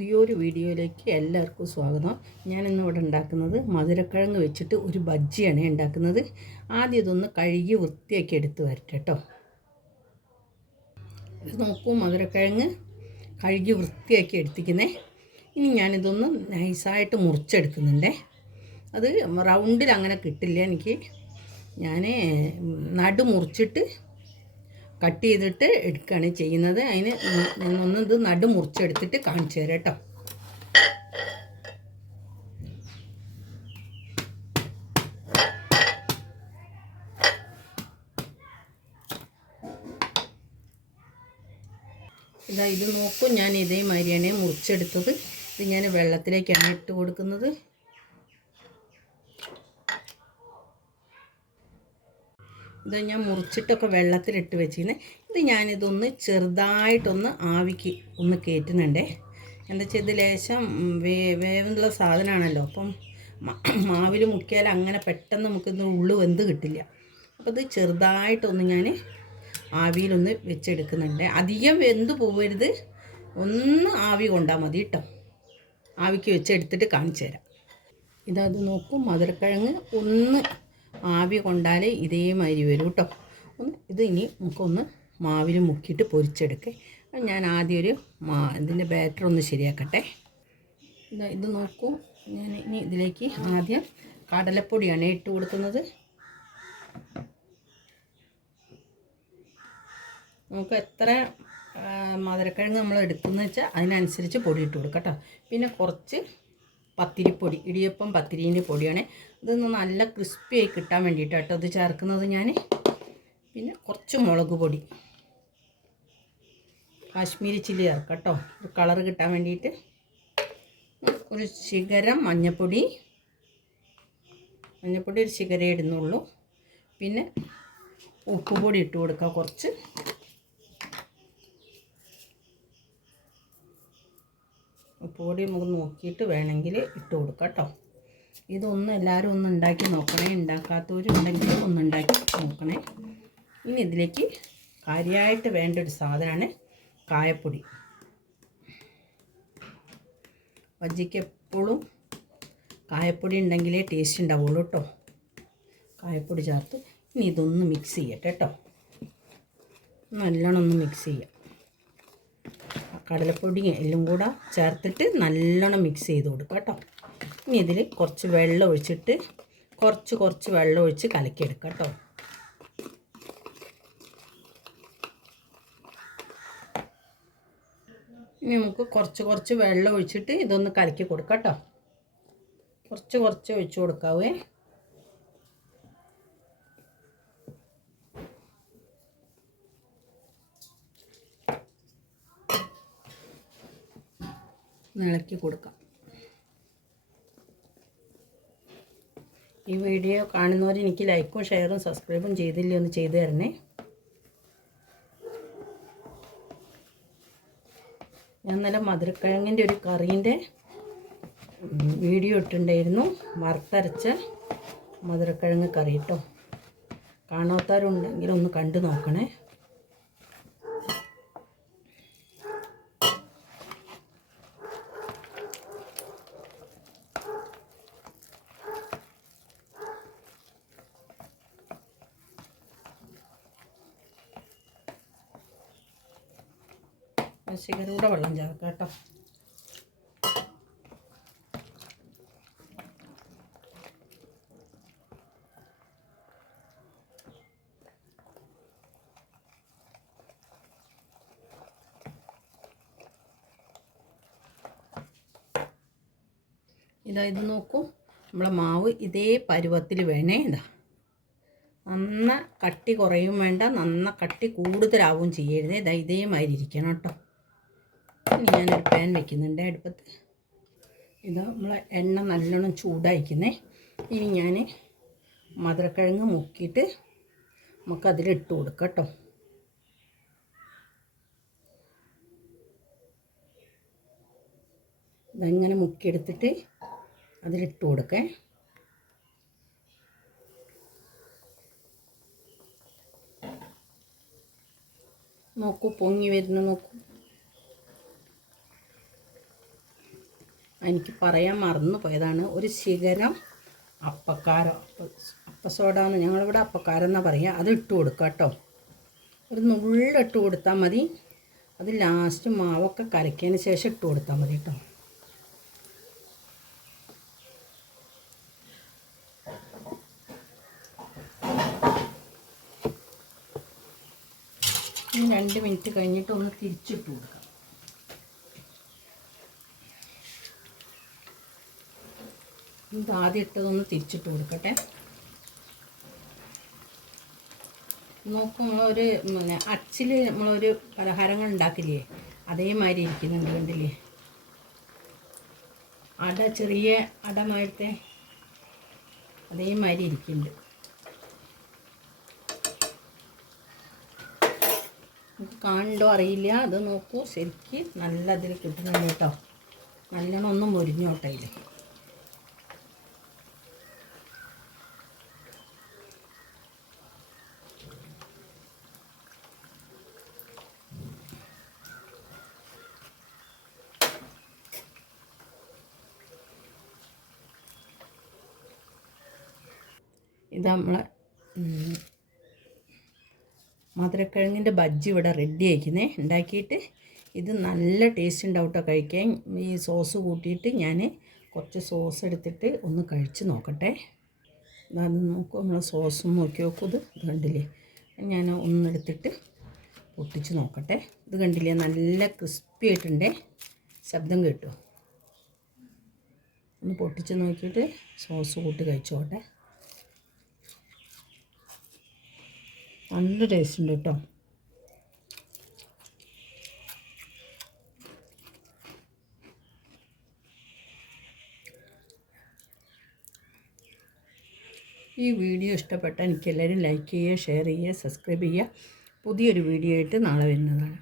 പുതിയൊരു വീഡിയോയിലേക്ക് എല്ലാവർക്കും സ്വാഗതം. ഞാനിന്ന് ഇവിടെ ഉണ്ടാക്കുന്നത് മധുരക്കിഴങ്ങ് വെച്ചിട്ട് ഒരു ബജ്ജിയാണ് ഉണ്ടാക്കുന്നത്. ആദ്യം ഇതൊന്ന് കഴുകി വൃത്തിയാക്കി എടുത്ത് വരട്ടെ കേട്ടോ. ഇത് നോക്കൂ മധുരക്കിഴങ്ങ് കഴുകി വൃത്തിയാക്കി എടുത്തിരിക്കുന്നേ. ഇനി ഞാനിതൊന്ന് നൈസായിട്ട് മുറിച്ചെടുക്കുന്നുണ്ടേ. അത് റൗണ്ടിൽ അങ്ങനെ കിട്ടില്ല എനിക്ക്. ഞാൻ നടു മുറിച്ചിട്ട് കട്ട് ചെയ്തിട്ട് എടുക്കുകയാണ് ചെയ്യുന്നത്. അതിന് ഞാനൊന്ന് ഇത് നടു മുറിച്ചെടുത്തിട്ട് കാണിച്ചു തരാം കേട്ടോ. ഇതാ ഇത് നോക്കും ഞാൻ ഇതേമാതിരിയാണ് മുറിച്ചെടുത്തത്. ഇത് ഞാൻ വെള്ളത്തിലേക്കാണ് ഇട്ട് കൊടുക്കുന്നത്. ഇത് ഞാൻ മുറിച്ചിട്ടൊക്കെ വെള്ളത്തിലിട്ട് വെച്ചിരുന്നത് ഇത് ഞാനിതൊന്ന് ചെറുതായിട്ടൊന്ന് ആവിക്ക് ഒന്ന് കയറ്റുന്നുണ്ടേ എന്താ വെച്ചാൽ ഇത് ലേശം വേ വേവുള്ള സാധനമാണല്ലോ അപ്പം മാവിൽ മുക്കിയാൽ അങ്ങനെ പെട്ടെന്ന് നമുക്കിത് ഉള്ളു വെന്ത് കിട്ടില്ല. അപ്പോൾ ഇത് ചെറുതായിട്ടൊന്ന് ഞാൻ ആവിയിലൊന്ന് വെച്ചെടുക്കുന്നുണ്ട്. അധികം വെന്ത് പോവരുത്. ഒന്ന് ആവി കൊണ്ടാൽ മതി കേട്ടോ. ആവിക്ക് വെച്ചെടുത്തിട്ട് കാണിച്ചു തരാം ഇതത് നോക്കും മധുരക്കിഴങ്ങ് ഒന്ന് ആവി കൊണ്ടാൽ ഇതേമാതിരി വരും കേട്ടോ. ഒന്ന് ഇത് ഇനി നമുക്കൊന്ന് മാവിൽ മുക്കിയിട്ട് പൊരിച്ചെടുക്കേ. ഞാൻ ആദ്യം ഒരു മാ ഇതിന്റെ ബാറ്റർ ഒന്ന് ശരിയാക്കട്ടെ. ഇതാ നോക്കൂ. ഞാൻ ഇനി ഇതിലേക്ക് ആദ്യം കടലപ്പൊടിയാണ് ഇട്ട് കൊടുക്കുന്നത്. നമുക്ക് എത്ര മധുരക്കിഴങ്ങ് നമ്മൾ എടുക്കുന്നത് വെച്ചാൽ അതിനനുസരിച്ച് പൊടി ഇട്ട് കൊടുക്കാം കേട്ടോ. പിന്നെ കുറച്ച് പത്തിരിപ്പൊടി ഇടിയപ്പം പത്തിരീന്റെ പൊടിയാണ്. ഇതൊന്ന് നല്ല ക്രിസ്പിയായി കിട്ടാൻ വേണ്ടിയിട്ട് കേട്ടോ ഇത് ചേർക്കുന്നത് ഞാൻ പിന്നെ കുറച്ച് മുളക് പൊടി. കാശ്മീരി ചില്ലി ചേർക്കാം കേട്ടോ. ഒരു കളർ കിട്ടാൻ വേണ്ടിയിട്ട്. ഒരു ശിഖരം മഞ്ഞപ്പൊടി. മഞ്ഞപ്പൊടി ഒരു ശിഖരേ ഇടുന്നുള്ളൂ. പിന്നെ ഉപ്പുപൊടി ഇട്ട് കൊടുക്കുക കുറച്ച്. ഉപ്പുപൊടി നമുക്ക് നോക്കിയിട്ട് വേണമെങ്കിൽ ഇട്ട് കൊടുക്കാം കേട്ടോ. ഇതൊന്നും എല്ലാവരും ഒന്ന് ഉണ്ടാക്കി നോക്കണേ. ഉണ്ടാക്കാത്തവരുണ്ടെങ്കിൽ ഒന്ന് ഉണ്ടാക്കി നോക്കണേ. ഇനി ഇതിലേക്ക് കാര്യമായിട്ട് വേണ്ട ഒരു സാധനമാണ് കായപ്പൊടി. ബജ്ജിക്ക് എപ്പോഴും കായപ്പൊടി ഉണ്ടെങ്കിലേ ടേസ്റ്റ് ഉണ്ടാവുള്ളൂ കേട്ടോ. കായപ്പൊടി ചേർത്ത് ഇനി ഇതൊന്ന് മിക്സ് ചെയ്യട്ടെ കേട്ടോ. നല്ലോണം ഒന്ന് മിക്സ് ചെയ്യാം. കടലപ്പൊടി എല്ലാം കൂടെ ചേർത്തിട്ട് നല്ലോണം മിക്സ് ചെയ്ത് കൊടുക്കുക കേട്ടോ. ഇനി ഇതിൽ കുറച്ച് വെള്ളം ഒഴിച്ചിട്ട് കുറച്ച് കുറച്ച് വെള്ളം ഒഴിച്ച് കലക്കിയെടുക്കുക കേട്ടോ. ഇനി നമുക്ക് കുറച്ച് കുറച്ച് വെള്ളം ഒഴിച്ചിട്ട് ഇതൊന്ന് കലക്കി കൊടുക്കാം കേട്ടോ. കുറച്ച് കുറച്ച് ഒഴിച്ച് കൊടുക്കാവേ. ഇളക്കി കൊടുക്കാം. ഈ വീഡിയോ കാണുന്നവർ എനിക്ക് ലൈക്കും ഷെയറും സബ്സ്ക്രൈബും ചെയ്തില്ലേ ഒന്ന് ചെയ്തു തരണേ. ഞാൻ നല്ല മധുരക്കിഴങ്ങിന്റെ ഒരു കറീന്റെ വീഡിയോ ഇട്ടിട്ടുണ്ടായിരുന്നു. വറുത്തരച്ച മധുരക്കിഴങ്ങ് കറി കേട്ടോ. കാണാത്തവരുണ്ടെങ്കിൽ ഒന്ന് കണ്ടു നോക്കണേ. ശിഖരൂടെ വെള്ളം ചേർക്കാം കേട്ടോ. ഇതാ ഇത് നോക്കൂ. നമ്മളെ മാവ് ഇതേ പരുവത്തിൽ വേണേ ഇതാ. നന്ന കട്ടി കുറയും വേണ്ട നന്ന കട്ടി കൂടുതലാവും ചെയ്യരുത്. ഇതാ ഇതേമാതിരി ഇരിക്കണം കേട്ടോ. ഇനി ഞാനൊരു പാൻ വെക്കുന്നുണ്ട് അടുപ്പത്ത്. ഇത് നമ്മൾ എണ്ണ നല്ലോണം ചൂടായിക്കുന്നേ. ഇനി ഞാൻ മധുരക്കിഴങ്ങ് മുക്കിയിട്ട് നമുക്കതിലിട്ട് കൊടുക്കാം കേട്ടോ ഇതങ്ങനെ മുക്കിയെടുത്തിട്ട് അതിലിട്ട് കൊടുക്കേ. നോക്കൂ പൊങ്ങി വരുന്ന നോക്കൂ. എനിക്ക് പറയാൻ മറന്നു പോയതാണ്. ഒരു ശിഖരം അപ്പക്കാരം. അപ്പ അപ്പസോഡ എന്ന് ഞങ്ങളിവിടെ അപ്പക്കാരം എന്നാണ് പറയുക അത് ഇട്ട് കൊടുക്കുക കേട്ടോ ഒരു നുള്ളിട്ട് കൊടുത്താൽ മതി. അത് ലാസ്റ്റ് മാവൊക്കെ കരയ്ക്കതിന് ശേഷം ഇട്ട് കൊടുത്താൽ മതി കേട്ടോ രണ്ട് മിനിറ്റ് കഴിഞ്ഞിട്ട് ഒന്ന് തിരിച്ചിട്ട് കൊടുക്കാം. ഇത് ആദ്യം ഇട്ടതൊന്ന് തിരിച്ചിട്ട് കൊടുക്കട്ടെ. നോക്കും നമ്മളൊരു പിന്നെ അച്ചിൽ നമ്മളൊരു പലഹാരങ്ങൾ ഉണ്ടാക്കില്ലേ? അതേമാതിരി ഇരിക്കുന്നുണ്ട് കണ്ടില്ലേ? അട ചെറിയ അടമായിരത്തെ അതേമാതിരി ഇരിക്കുന്നുണ്ട്. കാണണ്ടോ അറിയില്ല. അത് നോക്കൂ ശരിക്ക് നല്ല അതിൽ കിട്ടുന്നുണ്ട് കേട്ടോ. നല്ലോണം ഒന്നും മുരിഞ്ഞോട്ടെ ഇത് നമ്മളെ മധുരക്കിഴങ്ങിന്റെ ബജ്ജി ഇവിടെ റെഡി ആയിക്കുന്നേ. ഉണ്ടാക്കിയിട്ട് ഇത് നല്ല ടേസ്റ്റ് ഉണ്ടാവും കേട്ടോ കഴിക്കാൻ. ഈ സോസ് കൂട്ടിയിട്ട് ഞാൻ കുറച്ച് സോസ് എടുത്തിട്ട് ഒന്ന് കഴിച്ച് നോക്കട്ടെ. അത് നോക്കും നമ്മൾ സോസും നോക്കി നോക്കും. ഇത് കണ്ടില്ലേ? ഞാൻ ഒന്നെടുത്തിട്ട് പൊട്ടിച്ച് നോക്കട്ടെ. ഇത് കണ്ടില്ലേ? നല്ല ക്രിസ്പി ആയിട്ടുണ്ടേ. ശബ്ദം കേട്ടോ. ഒന്ന് പൊട്ടിച്ച് നോക്കിയിട്ട് സോസ് കൂട്ടി കഴിച്ചോട്ടെ. നല്ല ടേസ്റ്റ് ഉണ്ട് കേട്ടോ. ഈ വീഡിയോ ഇഷ്ടപ്പെട്ട എനിക്ക് എല്ലാവരും ലൈക്ക് ചെയ്യുക ഷെയർ ചെയ്യുക സബ്സ്ക്രൈബ് ചെയ്യുക. പുതിയൊരു വീഡിയോ ആയിട്ട് നാളെ വരുന്നതാണ്.